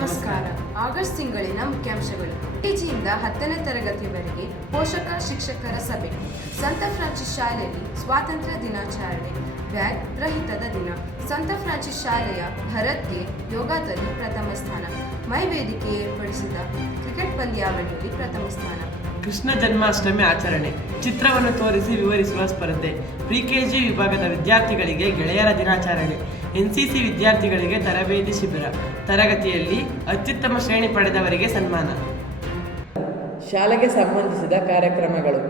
ನಮಸ್ಕಾರ. ಆಗಸ್ಟ್ ತಿಂಗಳಿನ ಮುಖ್ಯಾಂಶಗಳು. ಕೆಜಿಯಿಂದ 10ನೇ ತರಗತಿವರೆಗೆ ಪೋಷಕ ಶಿಕ್ಷಕರ ಸಭೆ. ಸಂತ ಫ್ರಾನ್ಸಿಸ್ ಶಾಲೆಯಲ್ಲಿ ಸ್ವಾತಂತ್ರ್ಯ ದಿನಾಚರಣೆ. ಬ್ಯಾಗ್ ರಹಿತದ ದಿನ. ಸಂತ ಫ್ರಾನ್ಸಿಸ್ ಶಾಲೆಯ ಭರತ್ಗೆ ಯೋಗದಲ್ಲಿ ಪ್ರಥಮ ಸ್ಥಾನ. ಮೈ ವೇದಿಕೆ ಏರ್ಪಡಿಸಿದ ಕ್ರಿಕೆಟ್ ಪಂದ್ಯಾವಳಿಯಲ್ಲಿ ಪ್ರಥಮ ಸ್ಥಾನ. ಕೃಷ್ಣ ಜನ್ಮಾಷ್ಟಮಿ ಆಚರಣೆ. ಚಿತ್ರವನ್ನು ತೋರಿಸಿ ವಿವರಿಸುವ ಸ್ಪರ್ಧೆ. ಪ್ರಿ-ಕೆಜಿ ವಿಭಾಗದ ವಿದ್ಯಾರ್ಥಿಗಳಿಗೆ ಗೆಳೆಯರ ದಿನಾಚರಣೆ. NCC ವಿದ್ಯಾರ್ಥಿಗಳಿಗೆ ತರಬೇತಿ ಶಿಬಿರ. ತರಗತಿಯಲ್ಲಿ ಅತ್ಯುತ್ತಮ ಶ್ರೇಣಿ ಪಡೆದವರಿಗೆ ಸನ್ಮಾನ. ಶಾಲೆಗೆ ಸಂಬಂಧಿಸಿದ ಕಾರ್ಯಕ್ರಮಗಳು.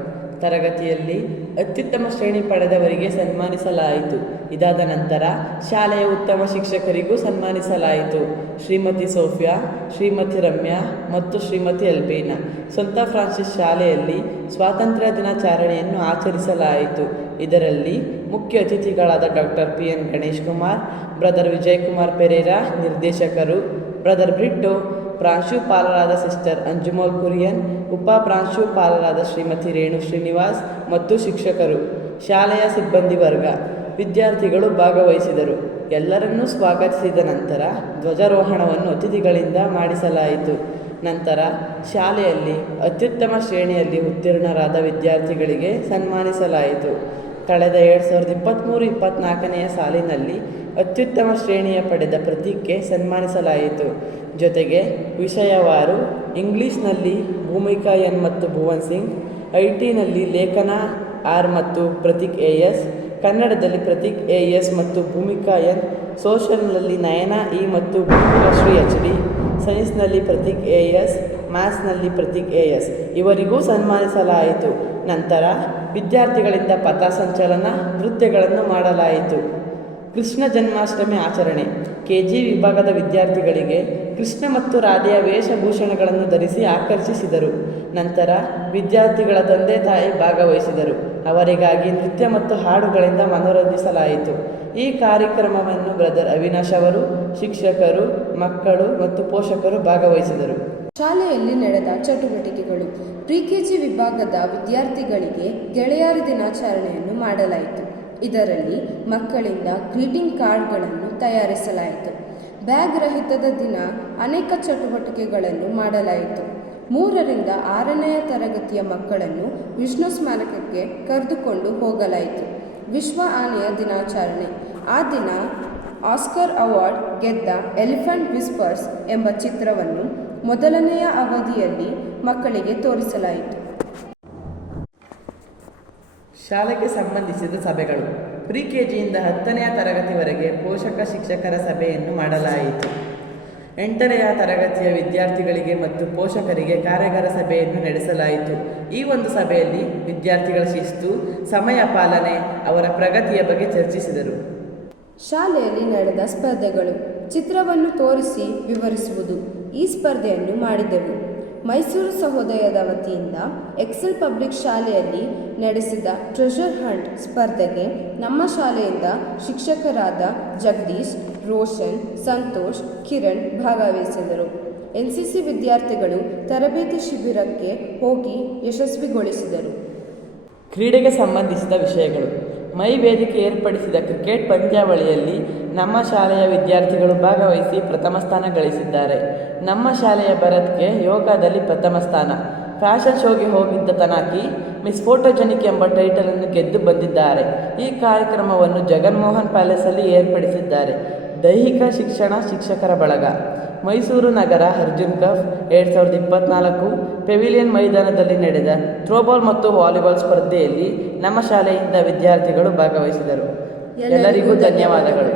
ತರಗತಿಯಲ್ಲಿ ಅತ್ಯುತ್ತಮ ಶ್ರೇಣಿ ಪಡೆದವರಿಗೆ ಸನ್ಮಾನಿಸಲಾಯಿತು. ಇದಾದ ನಂತರ ಶಾಲೆಯ ಉತ್ತಮ ಶಿಕ್ಷಕರಿಗೂ ಸನ್ಮಾನಿಸಲಾಯಿತು. ಶ್ರೀಮತಿ ಸೋಫಿಯಾ, ಶ್ರೀಮತಿ ರಮ್ಯಾ ಮತ್ತು ಶ್ರೀಮತಿ ಅಲ್ಬೀನಾ. ಸಂತ ಫ್ರಾನ್ಸಿಸ್ ಶಾಲೆಯಲ್ಲಿ ಸ್ವಾತಂತ್ರ್ಯ ದಿನಾಚರಣೆಯನ್ನು ಆಚರಿಸಲಾಯಿತು. ಇದರಲ್ಲಿ ಮುಖ್ಯ ಅತಿಥಿಗಳಾದ doctor PN Ganesh Kumar, brother Vijay Kumar Pereira ನಿರ್ದೇಶಕರು, ಬ್ರದರ್ ಬ್ರಿಟ್ಟೋ, ಪ್ರಾಂಶುಪಾಲರಾದ ಸಿಸ್ಟರ್ ಅಂಜುಮೋಲ್ ಕುರಿಯನ್, ಉಪ ಪ್ರಾಂಶುಪಾಲರಾದ ಶ್ರೀಮತಿ ರೇಣು ಶ್ರೀನಿವಾಸ್ ಮತ್ತು ಶಿಕ್ಷಕರು, ಶಾಲೆಯ ಸಿಬ್ಬಂದಿ ವರ್ಗ, ವಿದ್ಯಾರ್ಥಿಗಳು ಭಾಗವಹಿಸಿದರು. ಎಲ್ಲರನ್ನೂ ಸ್ವಾಗತಿಸಿದ ನಂತರ ಧ್ವಜಾರೋಹಣವನ್ನು ಅತಿಥಿಗಳಿಂದ ಮಾಡಿಸಲಾಯಿತು. ನಂತರ ಶಾಲೆಯಲ್ಲಿ ಅತ್ಯುತ್ತಮ ಶ್ರೇಣಿಯಲ್ಲಿ ಉತ್ತೀರ್ಣರಾದ ವಿದ್ಯಾರ್ಥಿಗಳಿಗೆ ಸನ್ಮಾನಿಸಲಾಯಿತು. ಕಳೆದ 2023-24ನೇ ಸಾಲಿನಲ್ಲಿ ಅತ್ಯುತ್ತಮ ಶ್ರೇಣಿಯ ಪಡೆದ ಪ್ರತೀಕ್ಗೆ ಸನ್ಮಾನಿಸಲಾಯಿತು. ಜೊತೆಗೆ ವಿಷಯವಾರು ಇಂಗ್ಲಿಷ್ನಲ್ಲಿ ಭೂಮಿಕಾ N ಮತ್ತು ಭುವನ್ ಸಿಂಗ್, IT-ನಲ್ಲಿ ಲೇಖನ R ಮತ್ತು ಪ್ರತೀಕ್ AS, ಕನ್ನಡದಲ್ಲಿ ಪ್ರತೀಕ್ AS ಮತ್ತು ಭೂಮಿಕಾ N, ಸೋಷಲ್ನಲ್ಲಿ ನಯನಾ E ಮತ್ತು Shri HD, ಸೈನ್ಸ್ನಲ್ಲಿ Prateek AS, ಮ್ಯಾಥ್ಸ್ನಲ್ಲಿ Prateek AS ಇವರಿಗೂ ಸನ್ಮಾನಿಸಲಾಯಿತು. ನಂತರ ವಿದ್ಯಾರ್ಥಿಗಳಿಂದ ಪಥಸಂಚಲನ, ನೃತ್ಯಗಳನ್ನು ಮಾಡಲಾಯಿತು. ಕೃಷ್ಣ ಜನ್ಮಾಷ್ಟಮಿ ಆಚರಣೆ. KG ವಿಭಾಗದ ವಿದ್ಯಾರ್ಥಿಗಳಿಗೆ ಕೃಷ್ಣ ಮತ್ತು ರಾಧೆಯ ವೇಷಭೂಷಣಗಳನ್ನು ಧರಿಸಿ ಆಕರ್ಷಿಸಿದರು. ನಂತರ ವಿದ್ಯಾರ್ಥಿಗಳ ತಂದೆ ತಾಯಿ ಭಾಗವಹಿಸಿದರು. ಅವರಿಗಾಗಿ ನೃತ್ಯ ಮತ್ತು ಹಾಡುಗಳಿಂದ ಮನೋರಂಜಿಸಲಾಯಿತು. ಈ ಕಾರ್ಯಕ್ರಮವನ್ನು ಬ್ರದರ್ ಅವಿನಾಶ್ ಅವರು, ಶಿಕ್ಷಕರು, ಮಕ್ಕಳು ಮತ್ತು ಪೋಷಕರು ಭಾಗವಹಿಸಿದರು. ಶಾಲೆಯಲ್ಲಿ ನಡೆದ ಚಟುವಟಿಕೆಗಳು. ಪ್ರಿ-ಕೆಜಿ ವಿಭಾಗದ ವಿದ್ಯಾರ್ಥಿಗಳಿಗೆ ಗೆಳೆಯರ ದಿನಾಚರಣೆಯನ್ನು ಮಾಡಲಾಯಿತು. ಇದರಲ್ಲಿ ಮಕ್ಕಳಿಂದ ಗ್ರೀಟಿಂಗ್ ಕಾರ್ಡ್ಗಳನ್ನು ತಯಾರಿಸಲಾಯಿತು. ಬ್ಯಾಗ್ ರಹಿತದ ದಿನ ಅನೇಕ ಚಟುವಟಿಕೆಗಳನ್ನು ಮಾಡಲಾಯಿತು. 3ರಿಂದ 6ನೇ ತರಗತಿಯ ಮಕ್ಕಳನ್ನು ವಿಷ್ಣು ಸ್ಮಾರಕಕ್ಕೆ ಕರೆದುಕೊಂಡು ಹೋಗಲಾಯಿತು. ವಿಶ್ವ ಆನೆಯ ದಿನಾಚರಣೆ. ಆ ದಿನ ಆಸ್ಕರ್ ಅವಾರ್ಡ್ ಗೆದ್ದ ಎಲಿಫೆಂಟ್ ವಿಸ್ಪರ್ಸ್ ಎಂಬ ಚಿತ್ರವನ್ನು ಮೊದಲನೆಯ ಅವಧಿಯಲ್ಲಿ ಮಕ್ಕಳಿಗೆ ತೋರಿಸಲಾಯಿತು. ಶಾಲೆಗೆ ಸಂಬಂಧಿಸಿದ ಸಭೆಗಳು. ಪ್ರಿ-ಕೆಜಿಯಿಂದ 10ನೇ ತರಗತಿವರೆಗೆ ಪೋಷಕ ಶಿಕ್ಷಕರ ಸಭೆಯನ್ನು ಮಾಡಲಾಯಿತು. 8ನೇ ತರಗತಿಯ ವಿದ್ಯಾರ್ಥಿಗಳಿಗೆ ಮತ್ತು ಪೋಷಕರಿಗೆ ಕಾರ್ಯಾಗಾರ ಸಭೆಯನ್ನು ನಡೆಸಲಾಯಿತು. ಈ ಒಂದು ಸಭೆಯಲ್ಲಿ ವಿದ್ಯಾರ್ಥಿಗಳ ಶಿಸ್ತು, ಸಮಯ ಪಾಲನೆ, ಅವರ ಪ್ರಗತಿಯ ಬಗ್ಗೆ ಚರ್ಚಿಸಿದರು. ಶಾಲೆಯಲ್ಲಿ ನಡೆದ ಸ್ಪರ್ಧೆಗಳು. ಚಿತ್ರವನ್ನು ತೋರಿಸಿ ವಿವರಿಸುವುದು. ಈ ಸ್ಪರ್ಧೆಯನ್ನು ಮಾಡಿದೆವು. ಮೈಸೂರು ಸಹೋದಯದ ವತಿಯಿಂದ ಎಕ್ಸೆಲ್ ಪಬ್ಲಿಕ್ ಶಾಲೆಯಲ್ಲಿ ನಡೆಸಿದ ಟ್ರೆಷರ್ ಹಂಟ್ ಸ್ಪರ್ಧೆಗೆ ನಮ್ಮ ಶಾಲೆಯಿಂದ ಶಿಕ್ಷಕರಾದ ಜಗದೀಶ್, ರೋಷನ್, ಸಂತೋಷ್, ಕಿರಣ್ ಭಾಗವಹಿಸಿದರು. NCC ವಿದ್ಯಾರ್ಥಿಗಳು ತರಬೇತಿ ಶಿಬಿರಕ್ಕೆ ಹೋಗಿ ಯಶಸ್ವಿಗೊಳಿಸಿದರು. ಕ್ರೀಡೆಗೆ ಸಂಬಂಧಿಸಿದ ವಿಷಯಗಳು. ಮೈ ವೇದಿಕೆ ಏರ್ಪಡಿಸಿದ ಕ್ರಿಕೆಟ್ ಪಂದ್ಯಾವಳಿಯಲ್ಲಿ ನಮ್ಮ ಶಾಲೆಯ ವಿದ್ಯಾರ್ಥಿಗಳು ಭಾಗವಹಿಸಿ ಪ್ರಥಮ ಸ್ಥಾನ ಗಳಿಸಿದ್ದಾರೆ. ನಮ್ಮ ಶಾಲೆಯ ಭರತ್ಗೆ ಯೋಗದಲ್ಲಿ ಪ್ರಥಮ ಸ್ಥಾನ. ಫ್ಯಾಷನ್ ಶೋಗೆ ಹೋಗಿದ್ದ ತನಾಕಿ ಮಿಸ್ ಫೋಟೋಜೆನಿಕ್ ಎಂಬ ಟೈಟಲನ್ನು ಗೆದ್ದು ಬಂದಿದ್ದಾರೆ. ಈ ಕಾರ್ಯಕ್ರಮವನ್ನು ಜಗನ್ಮೋಹನ್ ಪ್ಯಾಲೇಸಲ್ಲಿ ಏರ್ಪಡಿಸಿದ್ದಾರೆ. ದೈಹಿಕ ಶಿಕ್ಷಣ ಶಿಕ್ಷಕರ ಬಳಗ. ಮೈಸೂರು ನಗರ ಅರ್ಜುನ್ ಕಪ್ 2024 ಪೆವಿಲಿಯನ್ ಮೈದಾನದಲ್ಲಿ ನಡೆದ ಥ್ರೋಬಾಲ್ ಮತ್ತು ವಾಲಿಬಾಲ್ ಸ್ಪರ್ಧೆಯಲ್ಲಿ ನಮ್ಮ ಶಾಲೆಯಿಂದ ವಿದ್ಯಾರ್ಥಿಗಳು ಭಾಗವಹಿಸಿದರು. ಎಲ್ಲರಿಗೂ ಧನ್ಯವಾದಗಳು.